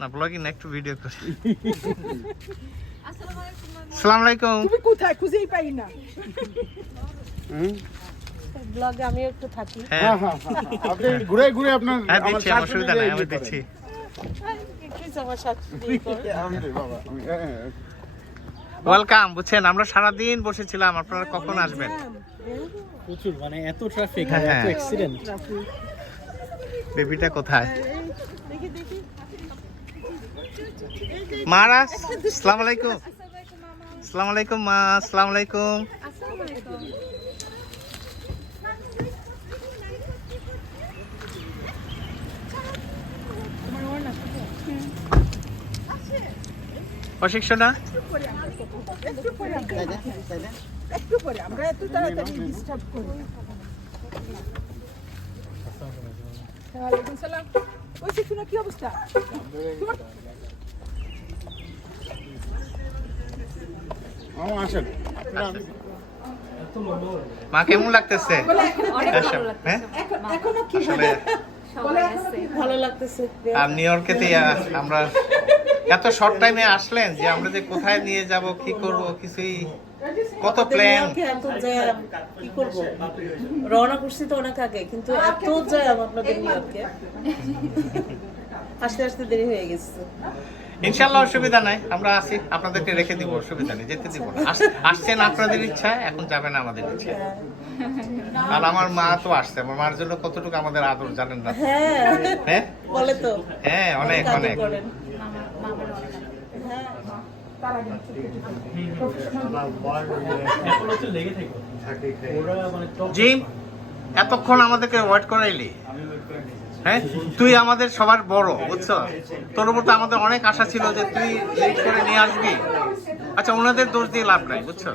না ব্লগিং না, একটু ভিডিও করি। আসসালামু আলাইকুম। তুমি কোথায় খুঁজেই পাই না। ব্লগে আমি একটু থাকি। হ্যাঁ আপনি ঘুরে ঘুরে আপনার হ্যাঁ দিচ্ছি, আমার অসুবিধা নাই, আমি দিচ্ছি। ওয়েলকাম। বুঝছেন, আমরা সারাদিন বসেছিলাম, আপনারা কখন আসবেন? প্রচুর, মানে এত ট্রাফিক, হ্যাঁ, এত হ্যাঁ। অ্যাক্সিডেন্ট। বেবিটা কোথায়? মারাস, আসসালামু আলাইকুম। আসসালামু আলাইকুম মা, আসসালামু আলাইকুম। প্রশিক্ষণ না একটু পরে আমরা এত তাড়াতাড়ি ডিস্টার্ব করি। ওয়ালাইকুম সালাম। ওই শিখুনা কি অবস্থা? আসেন। মা কেমন লাগতেছে? হ্যাঁ এখনো কি আসলে ভালো লাগতেছে। আর নিউ ইয়র্কেতে আমরা এত শর্ট টাইমে আসলেন যে আমরা যে কোথায় নিয়ে যাব, কি করব, কিছুই, কত প্ল্যান। এত জ্যাম, কি করব? রওনা করছি তো অনেক আগে, কিন্তু এত জ্যাম আপনাদের নিউ ইয়র্কে, আসতে আসতে দেরি হয়ে গেছে। ইনশাআল্লাহ অসুবিধা নাই, আমরা আছি, আপনাদেরকে রেখে দিব, অসুবিধা নেই, যেতে দিব না। আসছেন আপনাদের ইচ্ছা, এখন যাবেন আমাদের ইচ্ছা। আর আমার মা তো আসছে, আমার মার জন্য কতটুকু আমাদের আদর জানেন না? হ্যাঁ হ্যাঁ বলে তো, হ্যাঁ, অনেক অনেক। করেন। জিম, এতক্ষণ আমাদেরকে ওয়েট করাইলি। হ্যাঁ, তুই আমাদের সবার বড়, বুঝছো? তোর উপর তো আমাদের অনেক আশা ছিল যে তুই লেট করে নিয়ে আসবি। আচ্ছা, ওনাদের দোষ দিয়ে লাভ নাই, বুঝছো?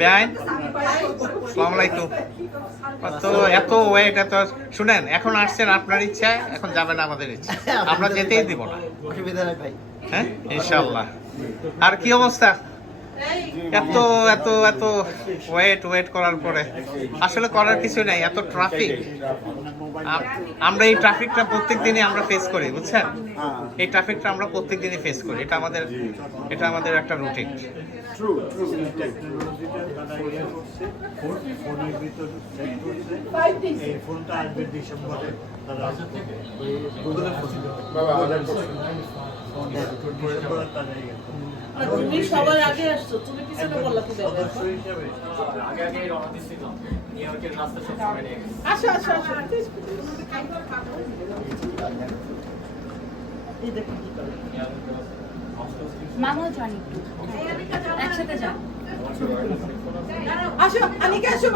বেআইন, আসসালামু আলাইকুম। তো এত ওয়েট, এত শুনেন, এখন আসছেন আপনার ইচ্ছা, এখন যাবেন আমাদের ইচ্ছা, আমরা যেতেই দিব না। অসুবিধা নাই ভাই। হ্যাঁ ইনশাআল্লাহ। আর কি অবস্থা? এত এত এত ওয়েট করার পরে আসলে করার কিছু নাই, এত ট্রাফিক। আমরা এই ট্রাফিকটা প্রত্যেকদিনই আমরা ফেস করি, বুঝছেন? এই ট্রাফিকটা আমরা প্রত্যেকদিনই ফেস করি, এটা আমাদের একটা রুটিন। ফোনটা আসবে ডিসেম্বরে, তুমি সবার আগে আসছো, তুমি পিছনে বললা কি ব্যাপার? আসো আসো আসো। মামাও জানি একসাথে যাও। আসো আনিকা, আসো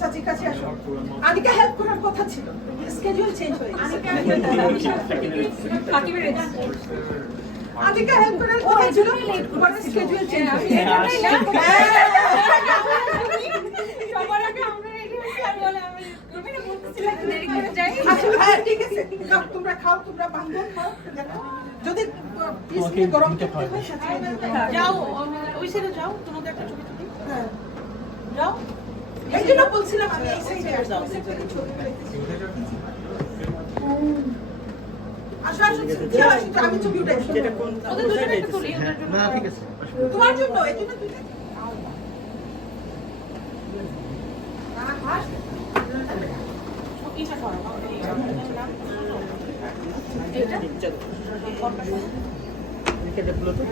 চাচির কাছে আসো। আনিকা হেল্প করার কথা ছিল, স্কেডিউল চেঞ্জ হয়ে গেছে। আনিকা হেল্প করার কথা ছিল, পরে স্কেডিউল চেঞ্জ হয়ে গেছে। সবার আগে আমরা রেডি হচ্ছি, আমি বলে আমি তুমি না বলতেছিলে একটু দেরি করে যাই। আসলে হ্যাঁ ঠিক আছে, নাও, তোমরা খাও, তোমরা বাঙ্গো খাও। দেখো যদি পিসকে গরম করতে হয় সাথে যাও ওই সাইডে যাও, তোমাদের একটা ছবি তুলি। হ্যাঁ যাও, এই জন্য বলছিলাম আমি এই সাইডে যাও। আসো আসো, খেয়াল আসো, আমি ছবি উঠাই। ওদের দুজনে একটা তুলি, ওদের জন্য। না ঠিক আছে। তোমার জন্য, এই জন্য তুই ইটা করো, এটা বলো তো।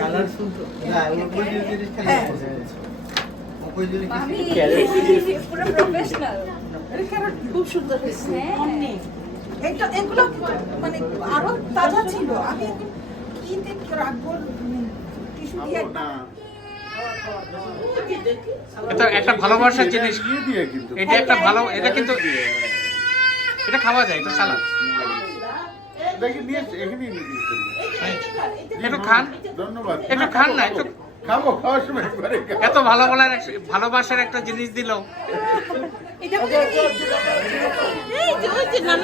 কালারফুল তো না, ওই জিনিস খালি ওই জিনিস আমি পুরো প্রফেশনাল। এটা ক্যারট খুব সুন্দর হয়েছে। হ্যাঁ। অনেক। এটা এগুলো মানে আরো তাজা ছিল। আমি এখন কি দেখে রাখবো, টিস্যু দিয়ে এটা একটা ভালোবাসার জিনিস, এটা একটা ভালো, এটা কিন্তু এটা খাওয়া যায়, এটা সালাদ। দেখি নিয়ে এখানেই নিয়ে একটু খান, ধন্যবাদ একটু খান না, একটু খাবো খাওয়ার সময় একবারে খাবো। এত ভালোবাসার একটা জিনিস দিল।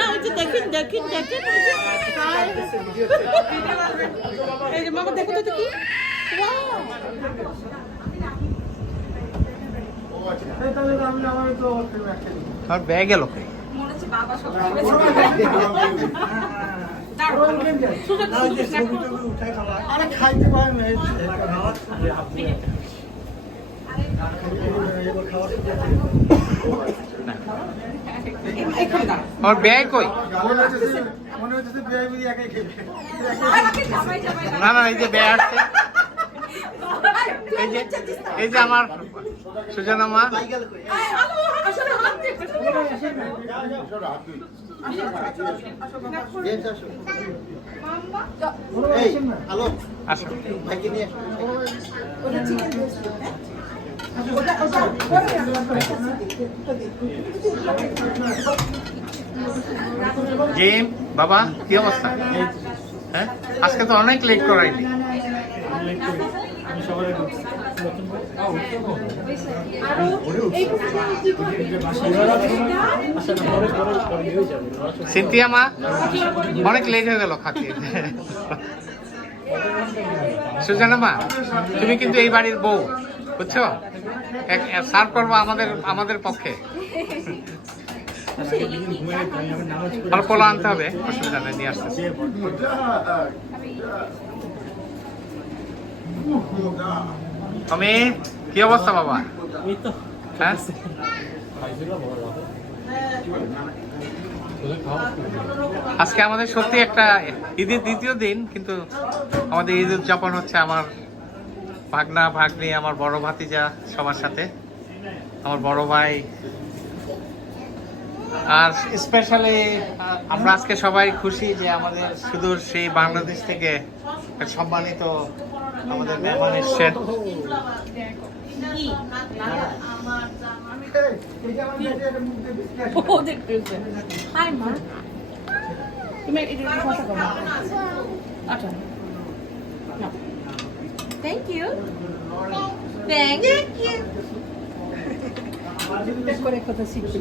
না ওই যে দেখেন দেখেন দেখেন ওই যে এই যে মামা দেখো তো কি আর ব্যাগ গেল কই? মনে হচ্ছে বাবা সব আরে খাইতে পারেন না, আমার ব্যাগ কই? মনে হচ্ছে যে বিয়ে বিয়ে একাই খেবে। না না, এই যে ব্যাগ আসছে, এই যে আমার সুজানা মা। এই হ্যালো আসো, ভাইকে নিয়ে ওটা চিকেন দিয়েছিল, হ্যাঁ? ওটা পরে জিম বাবা, কি অবস্থা? হ্যাঁ, আজকে তো অনেক লেট করাইলি। সিনথিয়া মা, অনেক লেট হয়ে গেল খাতে। সুজানা মা, তুমি কিন্তু এই বাড়ির বউ, বুঝছো? সার্ভ করবো আমাদের পক্ষে। আর পোলা আনতে হবে, অসুবিধা নেই, নিয়ে আসতেছি। আমি, কি অবস্থা বাবা? হ্যাঁ, আজকে আমাদের সত্যি একটা ঈদের দ্বিতীয় দিন, কিন্তু আমাদের ঈদ উদযাপন হচ্ছে আমার ভাগনা ভাগ্নি, আমার বড় ভাতিজা সবার সাথে, আমার বড় ভাই, আর স্পেশালি আমরা আজকে সবাই খুশি যে আমাদের সুদূর সেই বাংলাদেশ থেকে এক সম্মানিত আমাদের মেহমান এসছেন। হাই মা তুমি এটা কথা বলো আচ্ছা থ্যাংক ইউ থ্যাংক ইউ করে কথা শিখি।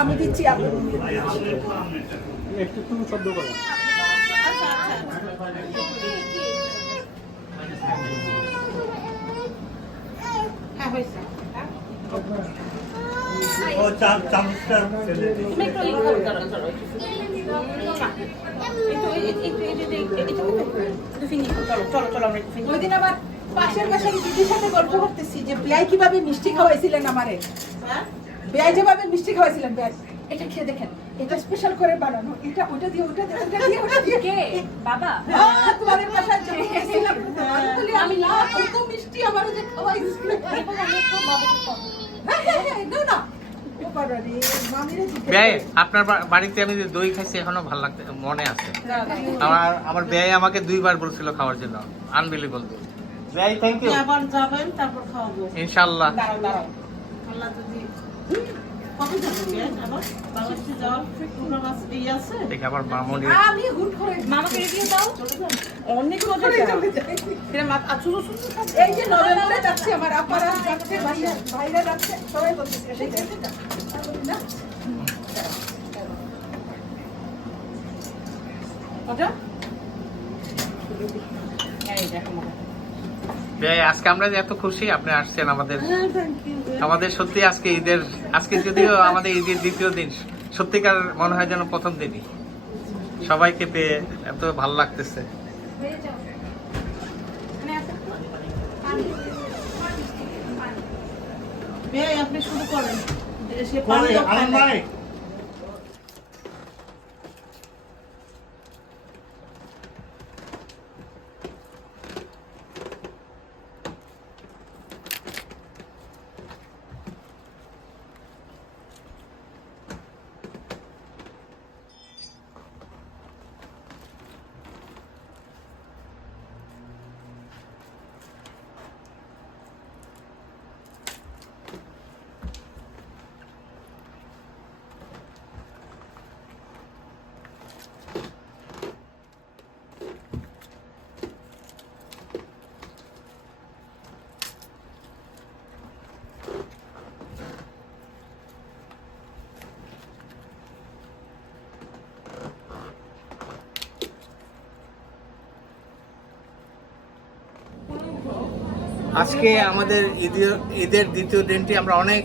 আমি দিচ্ছি আপনার একটু তুমি শব্দ করো। হ্যাঁ হয়েছে। ও চামচটা ফেলে দিই। তুমি একটু লিখো চলো আমরা একটু ওই দিন আবার পাশের বাসার দিদির সাথে গল্প করতেছি যে বিয়াই কিভাবে মিষ্টি খাওয়াইছিলেন আমারে। বিয়াই যেভাবে মিষ্টি খাওয়াইছিলেন, বিয়াই এটা খেয়ে দেখেন, এটা স্পেশাল করে বানানো, এটা ওটা দিয়ে ওটা দিয়ে ওটা দিয়ে ওটা দিয়ে। কে বাবা? হ্যাঁ, তোমাদের বাসায় যখন গেছিলাম, আমি বলি আমি না কত মিষ্টি আমারে যে খাওয়াইছিল। হ্যাঁ হ্যাঁ হ্যাঁ, নাও না ও পারে মামিরে জিজ্ঞেস ব্যয়, করে। আপনার বাড়িতে আমি যে দই খাইছি এখনো ভালো লাগতে মনে আছে। আমার ব্যয় আমাকে 2 বার বলছিল খাওয়ার জন্য, আনবিলিভেবল। ব্যয়, থ্যাংক ইউ। আবার যাবেন তারপর খাওয়াবো ইনশাআল্লাহ। দাঁড়াও আল্লাহ যদি কবে যাবেন আবার বাংলাদেশে যাওয়ার প্রোগ্রাম আছে আছে দেখি আবার মামুনি আমি হুট করে মামাকে রেডিও দাও। অনেক হুট করে চলে যাই। এই যে নভেম্বরে যাচ্ছে, আমার আপারা যাচ্ছে, ভাইরা যাচ্ছে, সবাই বলতেছে এসে যাচ্ছে না। ব্যয়, আজকে আমরা যে এত খুশি আপনি আসছেন আমাদের সত্যি আজকে যদিও আমাদের ঈদের দ্বিতীয় দিন, সত্যিকার মনে হয় যেন প্রথম দিনই। সবাইকে পেয়ে এত ভালো লাগতেছে। আপনি শুরু করেন সে করে আনন্দ ভাই আজকে আমাদের ঈদের দ্বিতীয় দিনটি আমরা অনেক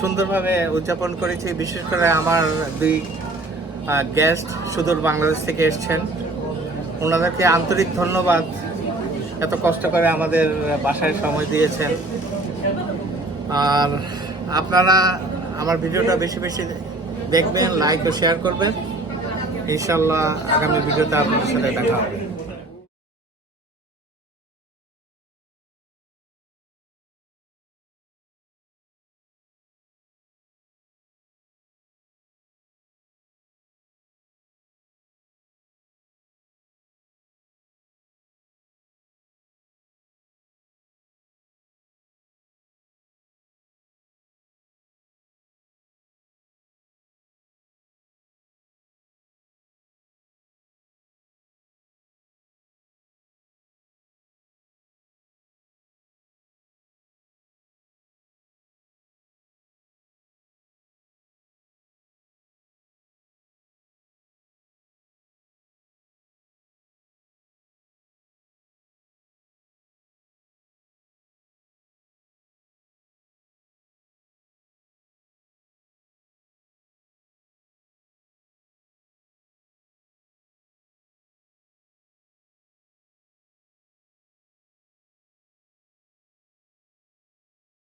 সুন্দরভাবে উদযাপন করেছি। বিশেষ করে আমার দুই গেস্ট সুদূর বাংলাদেশ থেকে এসেছেন, ওনাদেরকে আন্তরিক ধন্যবাদ। এত কষ্ট করে আমাদের বাসায় সময় দিয়েছেন। আর আপনারা আমার ভিডিওটা বেশি বেশি দেখবেন, লাইক ও শেয়ার করবেন। ইনশাল্লাহ আগামী ভিডিওতে আপনাদের সাথে দেখা হবে।